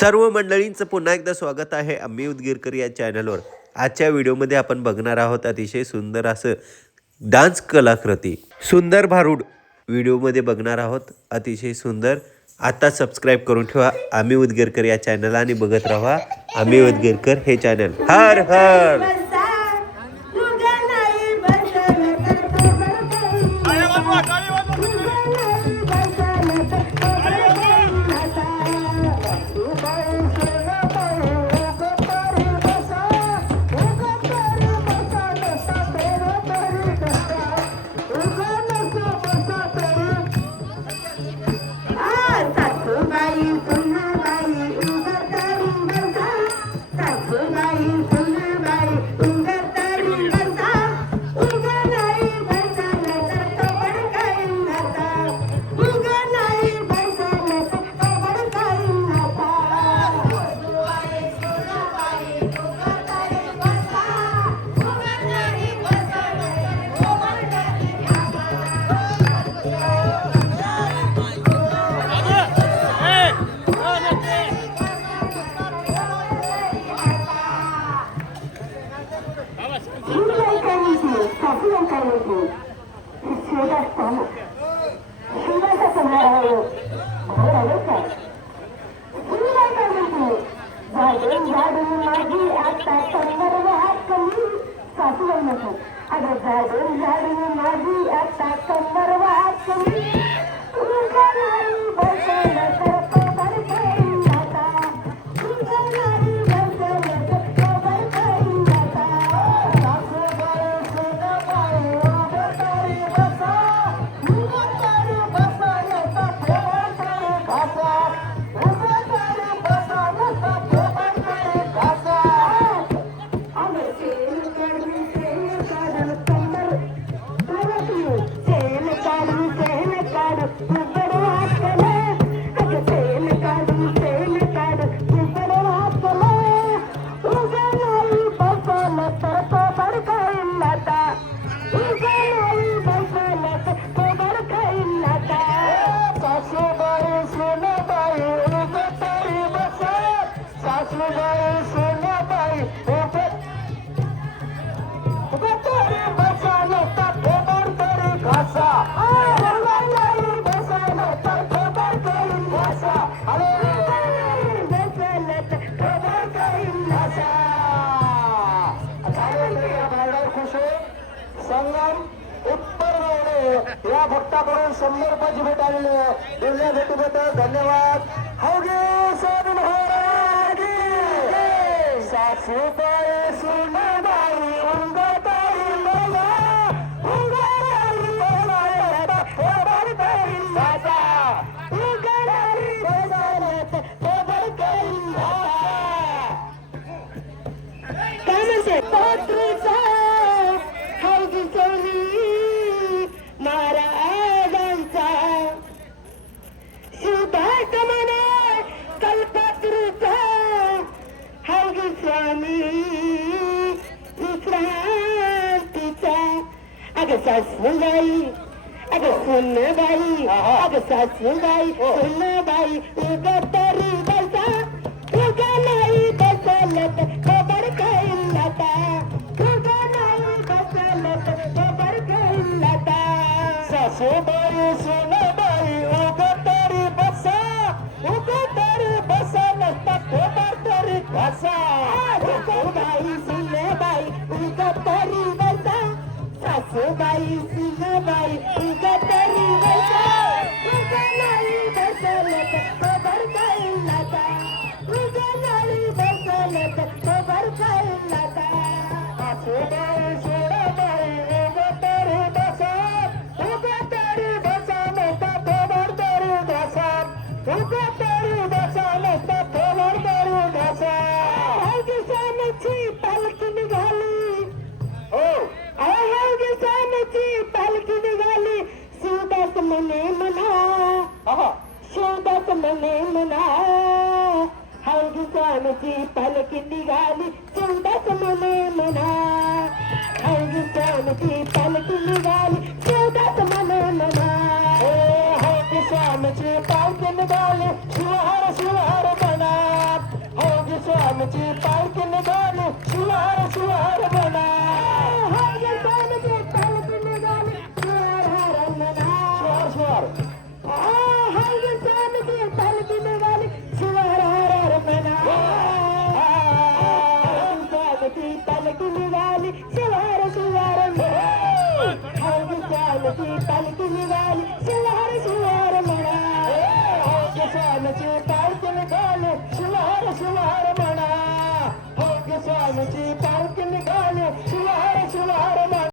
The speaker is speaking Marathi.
सर्व मंडळींचं पुन्हा एकदा स्वागत आहे आम्ही उदगीरकर या चॅनलवर। आजच्या व्हिडिओमध्ये आपण बघणार आहोत अतिशय सुंदर असं डान्स कलाकृती सुंदर भारूड व्हिडिओमध्ये बघणार आहोत। अतिशय सुंदर। आता सबस्क्राइब करून ठेवा आम्ही उदगीरकर या चॅनल आणि बघत राहा आम्ही उदगीरकर हे चॅनल। हर हर या भक्ताकडून 100 रुपयाची भेट आलेली आहे। दिलेल्या भेटीबद्दल धन्यवाद। हौगे स्वामी महाराज सासूबाई सुनबाई उंगताई मला उंगराई बोलायला खबर करीन माझा उंगराई बोलायला खबर करीन माझा काय म्हणते पात्रीचा हौगे स्वामी महाराजांचा सुधाक म्हणे कल्पतरूचा हौगे स्वामी विश्रांतीचा। अगं सासूबाई अगं सुनबाई अगं सासूबाई सुनबाई उगा तरी बसा उगा नाही बसलत खबर कळील आता उगा नाही बसलत खबर कळील आता। सासूबाई सुनबाई उगा तरी बसा उगा तरी बसा नसता खबर तरी बसा सासूबाई सुनबाई उगा तरी बसा सासूबाई सुनबाई उगा तरी बसा उगा नाही बसलत खबर कळील आता उगा नाही बसलत खबर कळील आता। सासूबाई सुनबाई उगा तरी बसा उगा तरी बसा नसता खबर तरी बसा उगा तरी बसा नसता खबर तरी बसा। हौगे स्वामीची पालखी निघाली हो हौगे स्वामीची पालखी निघाली शिवदास म्हणे म्हणा शिवदास म्हणे म्हणा हौगे स्वामीची पालखी निघाली शिवदास म्हणे म्हणा हौगे स्वामीची पालखी निघाली शिवदास म्हणे म्हणा हौगे स्वामीची पालखी निघाली शिवहर म्हणा निघाली शिल्लक